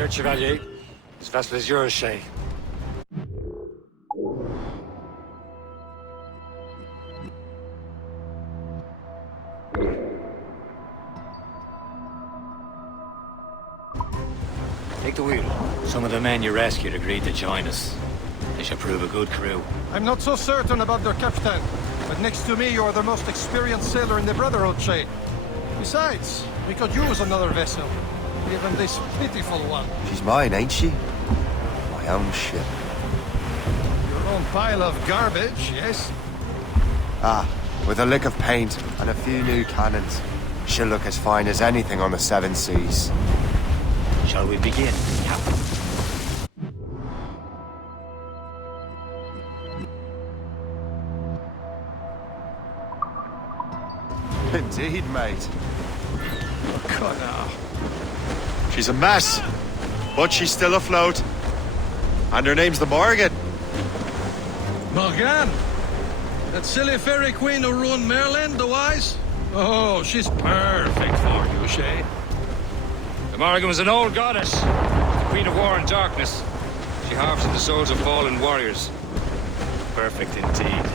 Here, Chevalier. This vessel is yours, Shay. Take the wheel. Some of the men you rescued agreed to join us. They should prove a good crew. I'm not so certain about their captain, but next to me you are the most experienced sailor in the Brotherhood, Shay. Besides, we could use another vessel. Even this pitiful one. She's mine, ain't she? My own ship. Your own pile of garbage, yes? Ah, with a lick of paint and a few new cannons. She'll look as fine as anything on the seven seas. Shall we begin, Captain? Indeed, mate. God, now. She's a mess, but she's still afloat. And her name's the Morgan. Morgan? That silly fairy queen who ruined Merlin, the wise? Oh, she's perfect for you, Shay. The Morrigan was an old goddess, the queen of war and darkness. She harvested the souls of fallen warriors. Perfect indeed.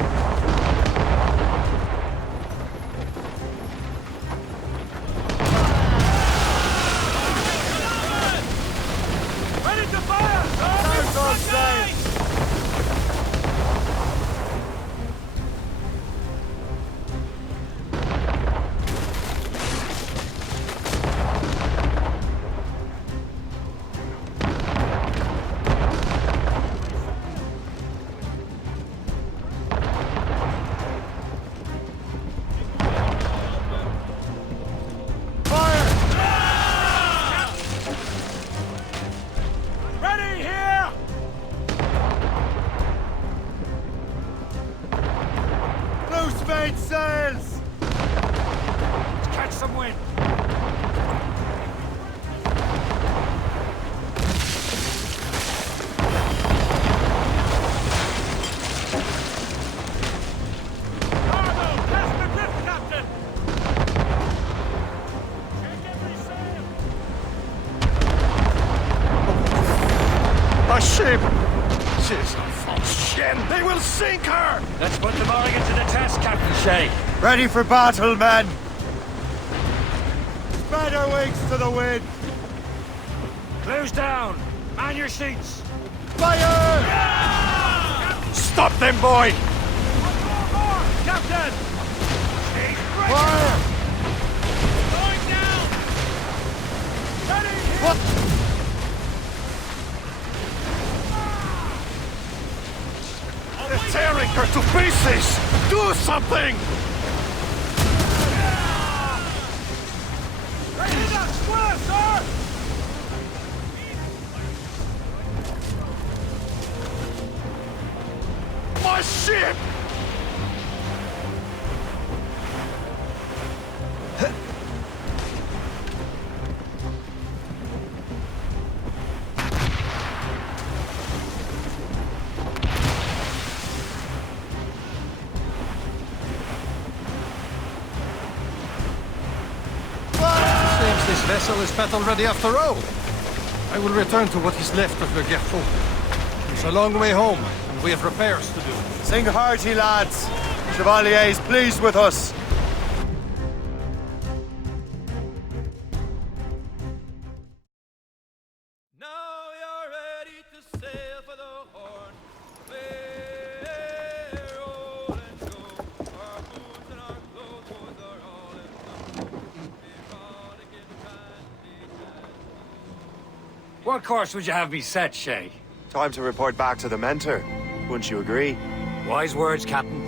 Ready to fire! Start on sail! Sails! Let's catch some wind. A ship! She's a false shin! They will sink her! Let's put the Morrigan to the test, Captain Shay. Ready for battle, men! Spread our wings to the wind! Close down. Man your seats. Fire! Yeah! Stop them, boy! More! Captain! Fire! Going down! Ready here! What? They're tearing her to pieces! Do something! Ready to square, sir! My ship! Seems this vessel is battle ready after all. I will return to what is left of the Gerfaut. It's a long way home, and we have repairs to do. Sing hearty, lads! Chevalier's pleased with us. Now you're ready to sail for the Horn. We're roll and go. Our boots and our clothes are all in one. We're on again, What course would you have me set, Shay? Time to report back to the mentor. Wouldn't you agree? Wise words, Captain.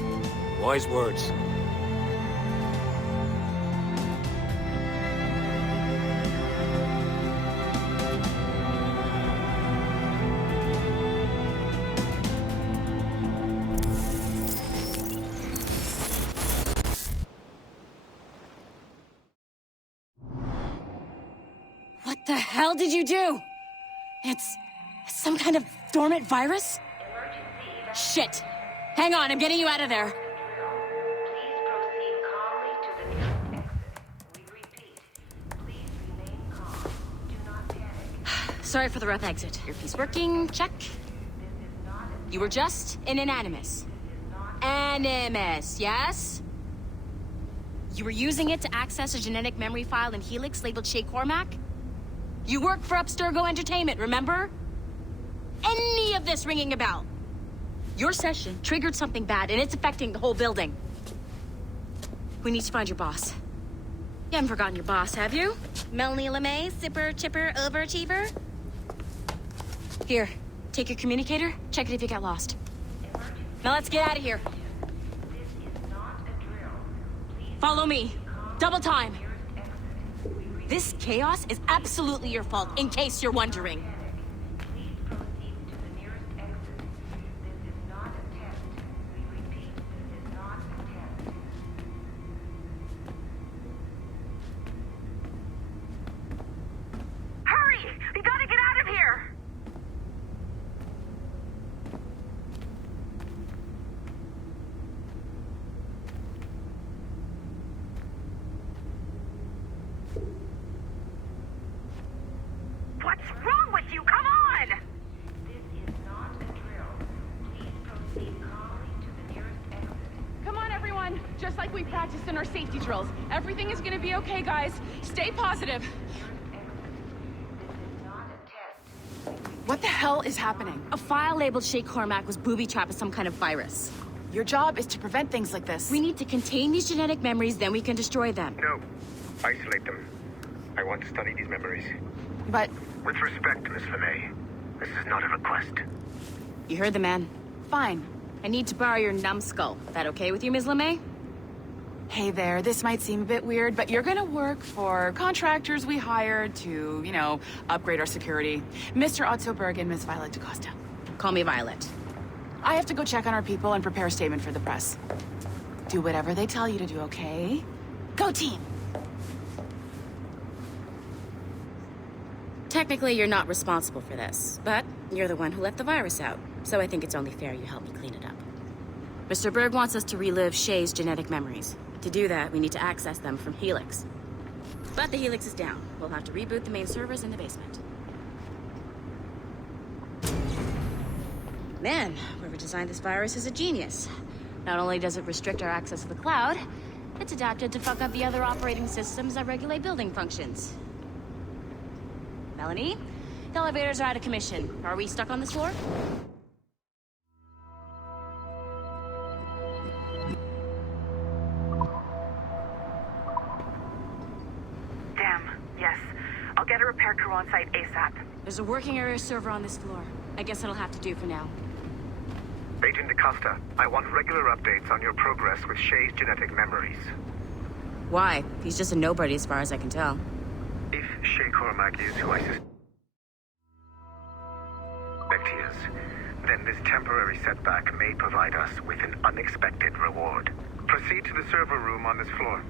Wise words. What the hell did you do? It's some kind of dormant virus? Shit! Hang on, I'm getting you out of there. Please proceed calmly to the nearest exit. We repeat, please remain calm. Do not panic. Sorry for the rough exit. Earpiece working, check. You were just an animus. Animus, yes? You were using it to access a genetic memory file in Helix labeled Shay Cormac? You work for Estergo Entertainment, remember? Any of this ringing a bell? Your session triggered something bad, and it's affecting the whole building. We need to find your boss. You haven't forgotten your boss, have you? Melanie LeMay, zipper, chipper, overachiever? Here, take your communicator, check it if you get lost. Now let's get out of here. This is not a drill. Please Follow me. Double time. nearest exit. We reach This chaos is absolutely your fault, in case you're wondering. Please proceed to the nearest exit. This is not a test. We repeat, this is not a test. Hurry! We gotta get out of here! What's wrong with you? Come on! This is not a drill. Please proceed calmly to the nearest exit. Come on, everyone. Just like we practiced in our safety drills. Everything is gonna be okay, guys. Stay positive. This is not a test. What the hell is happening? A file labeled Shay Cormac was booby-trapped with some kind of virus. Your job is to prevent things like this. We need to contain these genetic memories, then we can destroy them. No. Isolate them. I want to study these memories. But With respect, Miss LeMay, this is not a request. You heard the man. fine. I need to borrow your numbskull. That okay with you, Ms. LeMay? Hey there, this might seem a bit weird, but you're gonna work for contractors we hired to, upgrade our security. Mr. Otto Berg and Miss Violet DaCosta. Call me Violet. I have to go check on our people and prepare a statement for the press. Do whatever they tell you to do, okay? Go team! Technically, you're not responsible for this, but you're the one who let the virus out, so I think it's only fair you help me clean it up. Mr. Berg wants us to relive Shay's genetic memories. To do that, we need to access them from Helix. But the Helix is down. We'll have to reboot the main servers in the basement. Man, whoever designed this virus is a genius. Not only does it restrict our access to the cloud, it's adapted to fuck up the other operating systems that regulate building functions. Melanie, the elevators are out of commission. Are we stuck on this floor? Damn, yes. I'll get a repair crew on site ASAP. There's a working area server on this floor. I guess it'll have to do for now. Agent DaCosta, I want regular updates on your progress with Shay's genetic memories. Why? He's just a nobody as far as I can tell. If Shay Cormac is who I suspect he is, then this temporary setback may provide us with an unexpected reward. Proceed to the server room on this floor.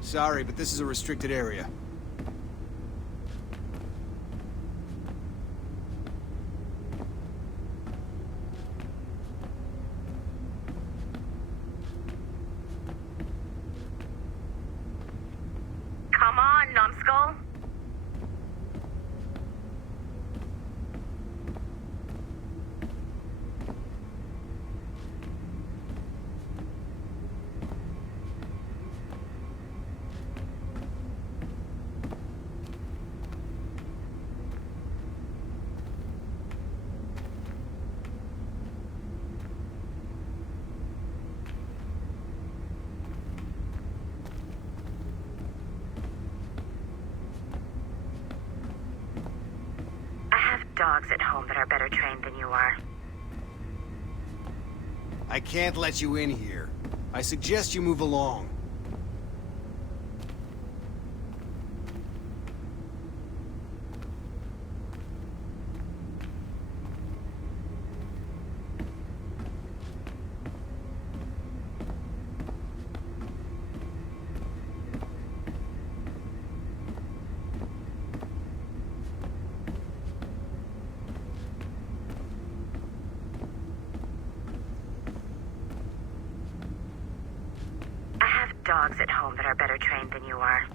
Sorry, but this is a restricted area. Come on, numbskull. dogs at home that are better trained than you are. I can't let you in here. I suggest you move along. Dogs at home that are better trained than you are.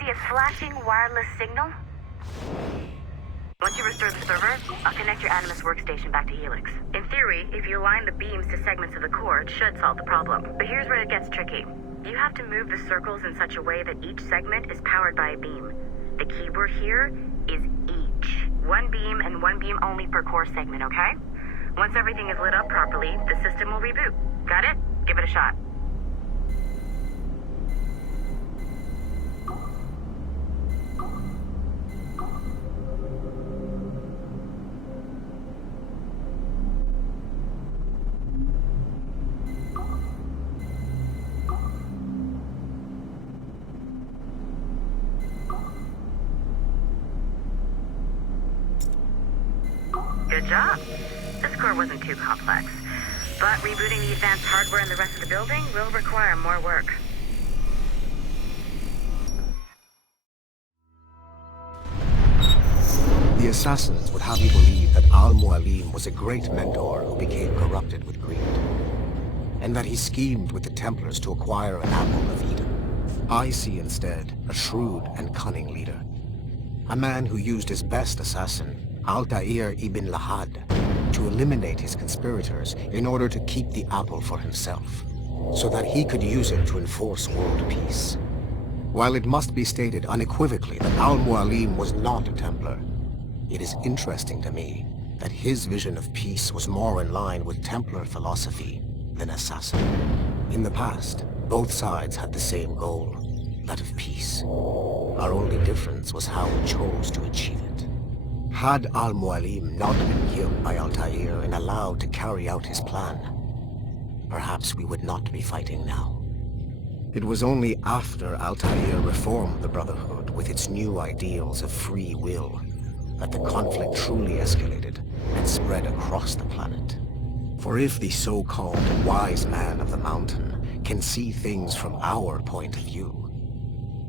See a flashing wireless signal? Once you restore the server, I'll connect your Animus workstation back to Helix. In theory, if you align the beams to segments of the core, it should solve the problem. But here's where it gets tricky. You have to move the circles in such a way that each segment is powered by a beam. The keyword here is each. One beam and one beam only per core segment, okay? Once everything is lit up properly, the system will reboot. Got it? Give it a shot. Good job. This core wasn't too complex, but rebooting the advanced hardware in the rest of the building will require more work. The assassins would have you believe that Al-Mualim was a great mentor who became corrupted with greed, and that he schemed with the Templars to acquire an apple of Eden. I see instead a shrewd and cunning leader, a man who used his best assassin, Altair ibn Lahad, to eliminate his conspirators in order to keep the apple for himself, so that he could use it to enforce world peace. While it must be stated unequivocally that Al-Mualim was not a Templar, it is interesting to me that his vision of peace was more in line with Templar philosophy than assassin. In the past, both sides had the same goal, that of peace. Our only difference was how we chose to achieve it. Had Al-Mualim not been killed by Altair and allowed to carry out his plan, perhaps we would not be fighting now. It was only after Altair reformed the Brotherhood with its new ideals of free will that the conflict truly escalated and spread across the planet. For if the so-called wise man of the mountain can see things from our point of view,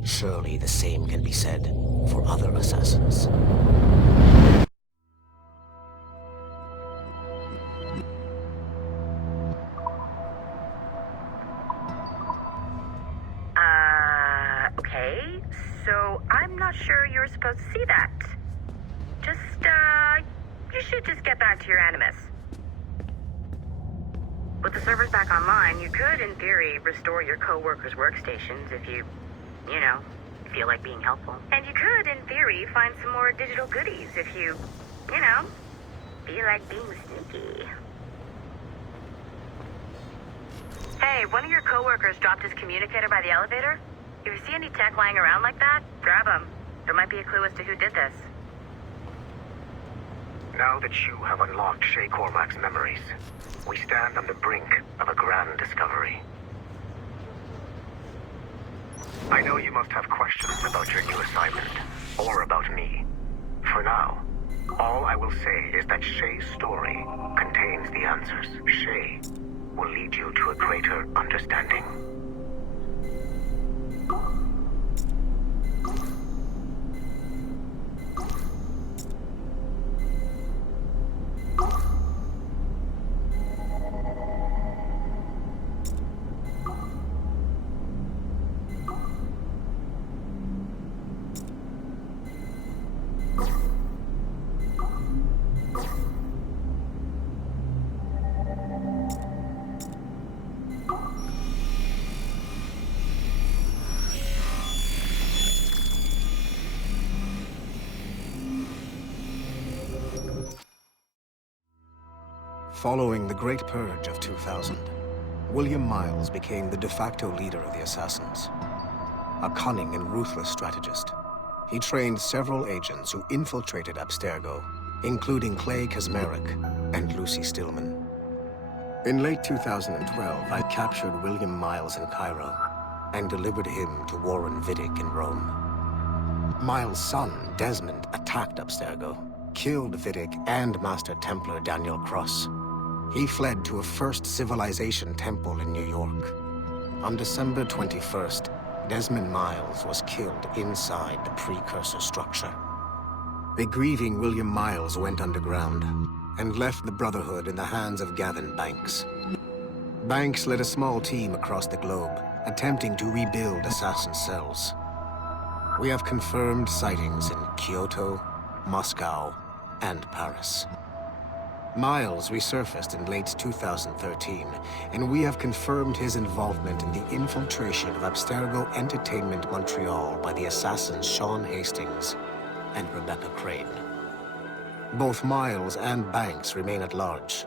surely the same can be said for other assassins. Okay, so I'm not sure you're supposed to see that. You should just get back to your Animus. With the servers back online, you could, in theory, restore your co-workers' workstations if you feel like being helpful. And you could, in theory, find some more digital goodies if you feel like being sneaky. Hey, one of your coworkers dropped his communicator by the elevator. If you see any tech lying around like that, grab him. There might be a clue as to who did this. Now that you have unlocked Shay Cormac's memories, we stand on the brink of a grand discovery. I know you must have questions about your new assignment, or about me. For now, all I will say is that Shay's story contains the answers. Shay will lead you to a greater understanding. Following the Great Purge of 2000, William Miles became the de facto leader of the Assassins. A cunning and ruthless strategist, he trained several agents who infiltrated Estergo, including Clay Kazmarek and Lucy Stillman. In late 2012, I captured William Miles in Cairo and delivered him to Warren Vidic in Rome. Miles' son, Desmond, attacked Estergo, killed Vidic and Master Templar Daniel Cross. He fled to a First Civilization temple in New York. On December 21st, Desmond Miles was killed inside the precursor structure. The grieving William Miles went underground and left the Brotherhood in the hands of Gavin Banks. Banks led a small team across the globe, attempting to rebuild assassin cells. We have confirmed sightings in Kyoto, Moscow, and Paris. Miles resurfaced in late 2013, and we have confirmed his involvement in the infiltration of Abstergo Entertainment Montreal by the assassins Sean Hastings and Rebecca Crane. Both Miles and Banks remain at large.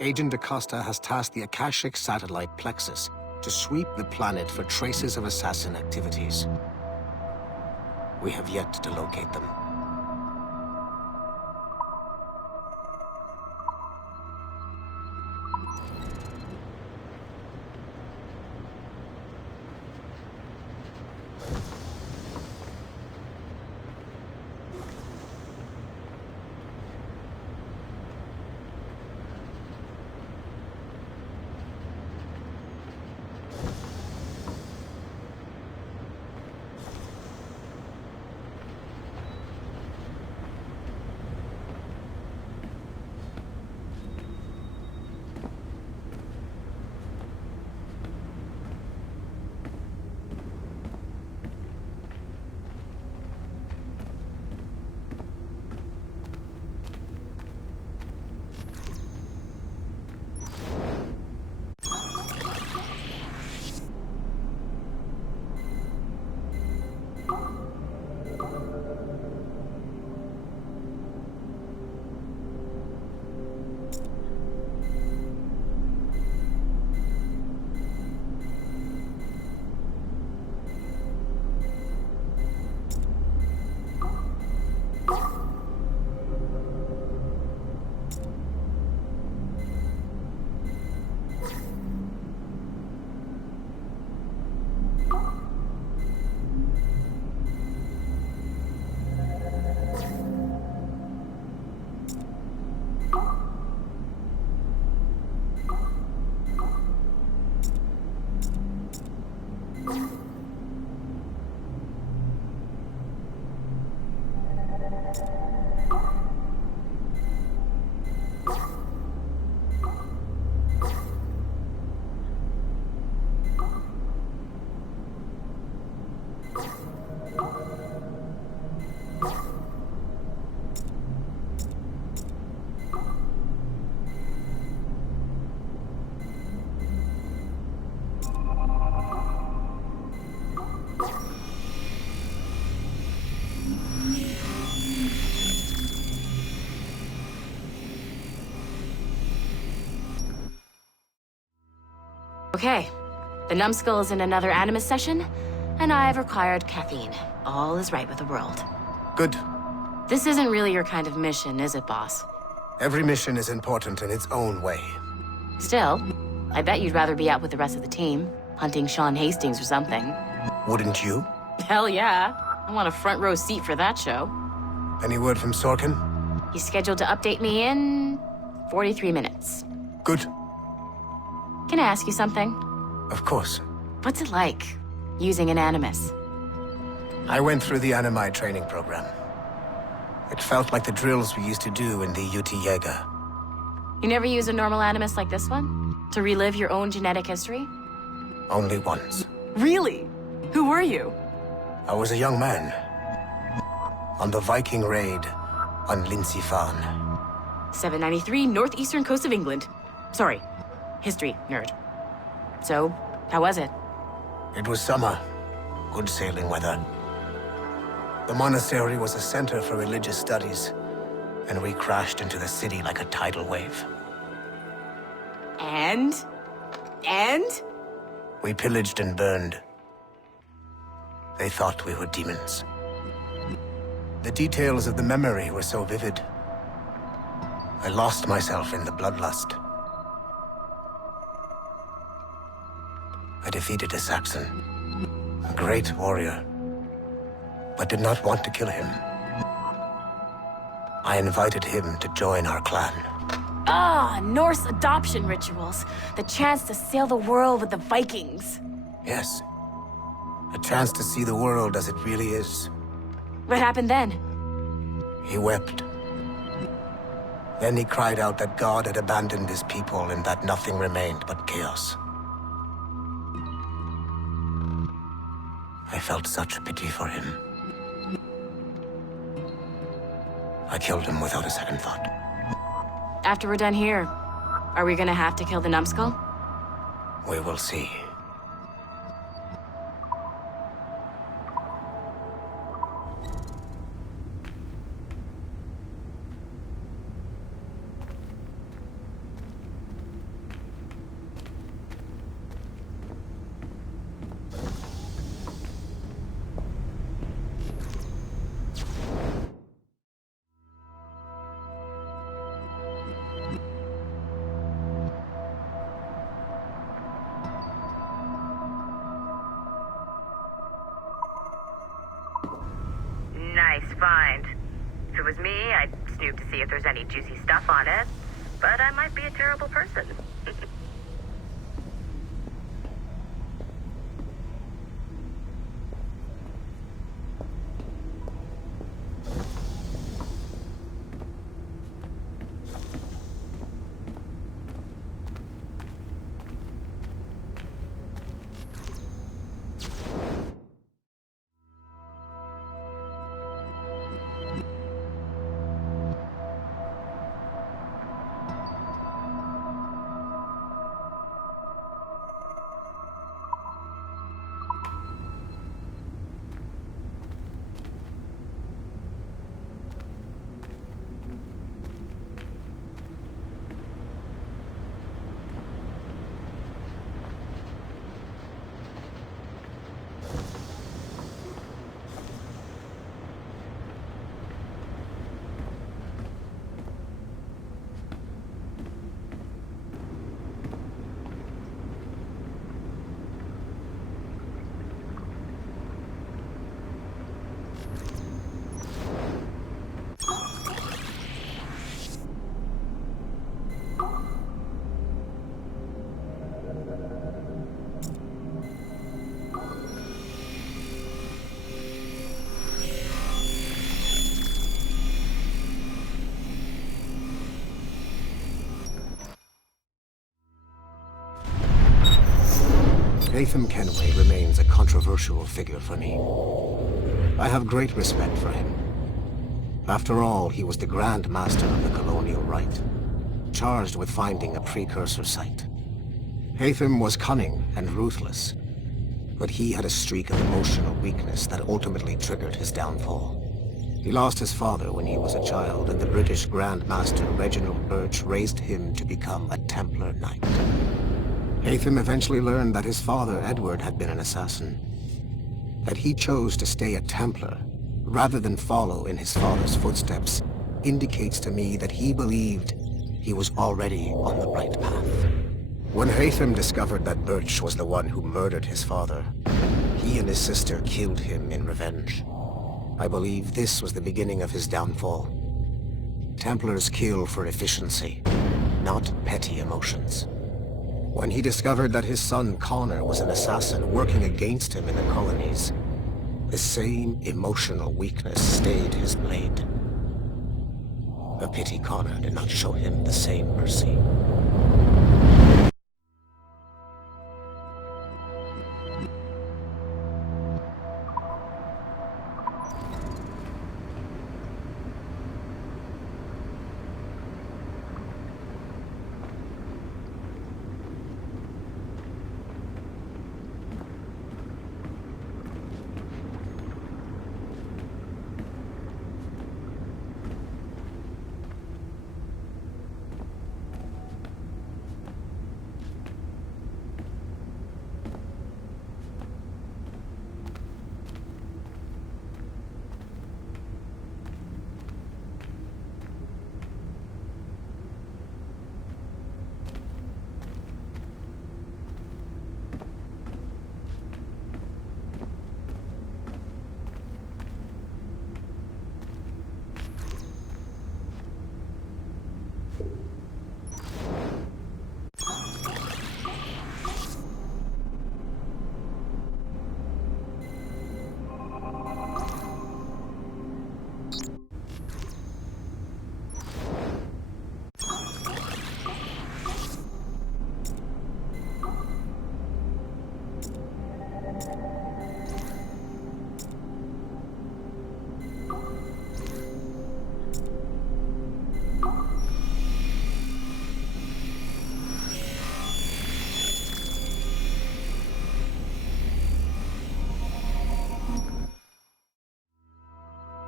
Agent Acosta has tasked the Akashic satellite Plexus to sweep the planet for traces of assassin activities. We have yet to locate them. Okay. The numbskull is in another Animus session, and I've required caffeine. All is right with the world. Good. This isn't really your kind of mission, is it, boss? Every mission is important in its own way. Still, I bet you'd rather be out with the rest of the team, hunting Sean Hastings or something. Wouldn't you? Hell yeah. I want a front row seat for that show. Any word from Sorkin? He's scheduled to update me in 43 minutes. Good. Can I ask you something? Of course. What's it like, using an Animus? I went through the Animi training program. It felt like the drills we used to do in the UT Jaeger. You never use a normal Animus like this one? To relive your own genetic history? Only once. Really? Who were you? I was a young man. On the Viking raid on Lindsey Fan. 793, northeastern coast of England. Sorry, history nerd. So, how was it? It was summer. Good sailing weather. The monastery was a center for religious studies, and we crashed into the city like a tidal wave. And? We pillaged and burned. They thought we were demons. The details of the memory were so vivid. I lost myself in the bloodlust. I defeated a Saxon, a great warrior, but did not want to kill him. I invited him to join our clan. Ah, Norse adoption rituals. The chance to sail the world with the Vikings. Yes. A chance to see the world as it really is. What happened then? He wept. Then he cried out that God had abandoned his people and that nothing remained but chaos. I felt such pity for him. I killed him without a second thought. After we're done here, are we gonna have to kill the numbskull? We will see. Nice find. If it was me, I'd snoop to see if there's any juicy stuff on it. But I might be a terrible person. Latham Kenway remains a controversial figure for me. I have great respect for him. After all, he was the Grand Master of the Colonial Rite, charged with finding a precursor site. Latham was cunning and ruthless, but he had a streak of emotional weakness that ultimately triggered his downfall. He lost his father when he was a child, and the British Grand Master Reginald Birch raised him to become a Templar Knight. Hatham eventually learned that his father, Edward, had been an assassin. That he chose to stay a Templar, rather than follow in his father's footsteps, indicates to me that he believed he was already on the right path. When Hatham discovered that Birch was the one who murdered his father, he and his sister killed him in revenge. I believe this was the beginning of his downfall. Templars kill for efficiency, not petty emotions. When he discovered that his son Connor was an assassin working against him in the colonies, the same emotional weakness stayed his blade. A pity Connor did not show him the same mercy.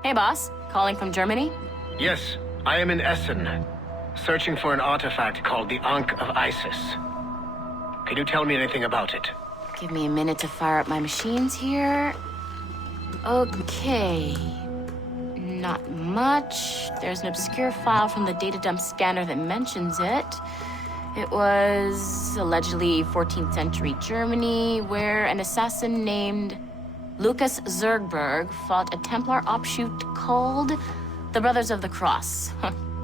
Hey, boss. Calling from Germany? Yes, I am in Essen, searching for an artifact called the Ankh of Isis. Can you tell me anything about it? Give me a minute to fire up my machines here. Okay. Not much. There's an obscure file from the data dump scanner that mentions it. It was allegedly 14th century Germany, where an assassin named Lucas Zergberg fought a Templar offshoot called the Brothers of the Cross.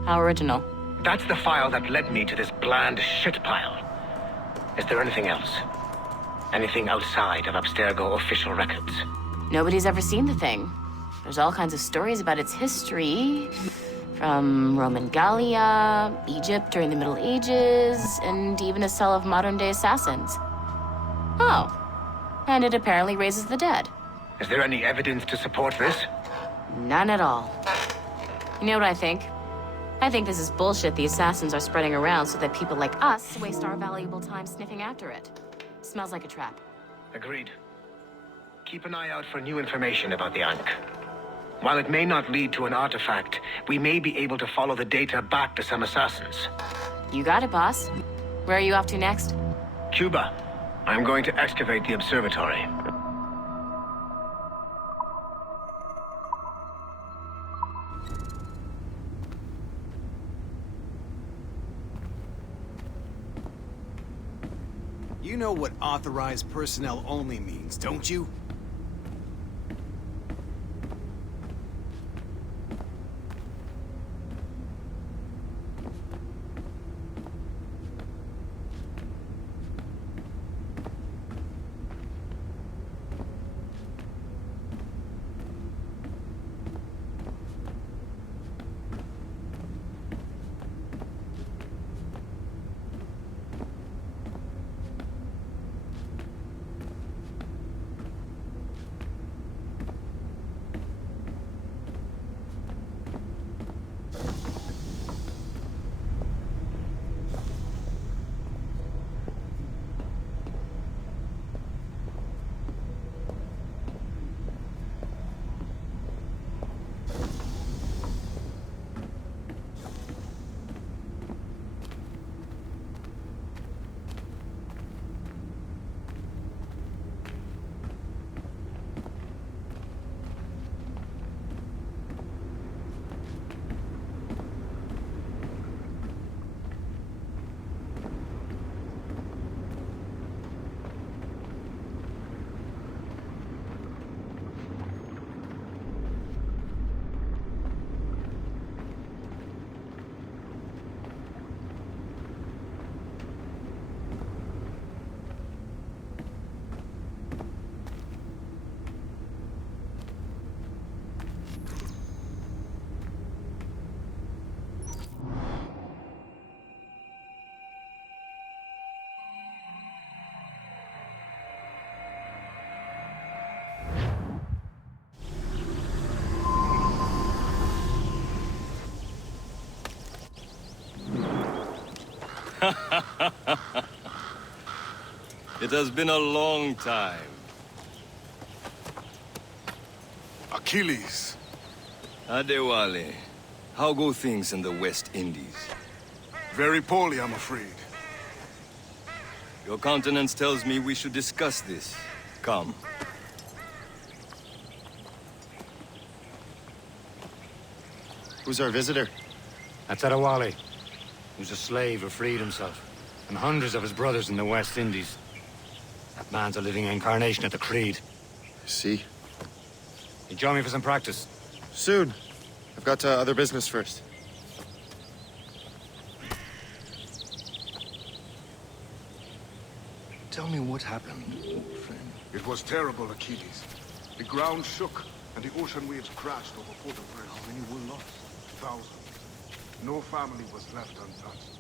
How original. That's the file that led me to this bland shit pile. Is there anything else? Anything outside of Estergo official records? Nobody's ever seen the thing. There's all kinds of stories about its history. From Roman Gallia, Egypt during the Middle Ages, and even a cell of modern-day assassins. Oh. And it apparently raises the dead. Is there any evidence to support this? None at all. You know what I think? I think this is bullshit the assassins are spreading around so that people like us waste our valuable time sniffing after it. Smells like a trap. Agreed. Keep an eye out for new information about the Ankh. While it may not lead to an artifact, we may be able to follow the data back to some assassins. You got it, boss. Where are you off to next? Cuba. I'm going to excavate the observatory. You know what authorized personnel only means, don't you? It has been a long time. Achilles. Adewale, how go things in the West Indies? Very poorly, I'm afraid. Your countenance tells me we should discuss this. Come. Who's our visitor? That's Adewale, who's a slave who freed himself, and hundreds of his brothers in the West Indies. That man's a living incarnation of the Creed. See? You join me for some practice? Soon. I've got other business first. Tell me what happened, old friend. It was terrible, Achilles. The ground shook, and the ocean waves crashed over Port-au-Prince. How many were lost? Thousands. No family was left untouched.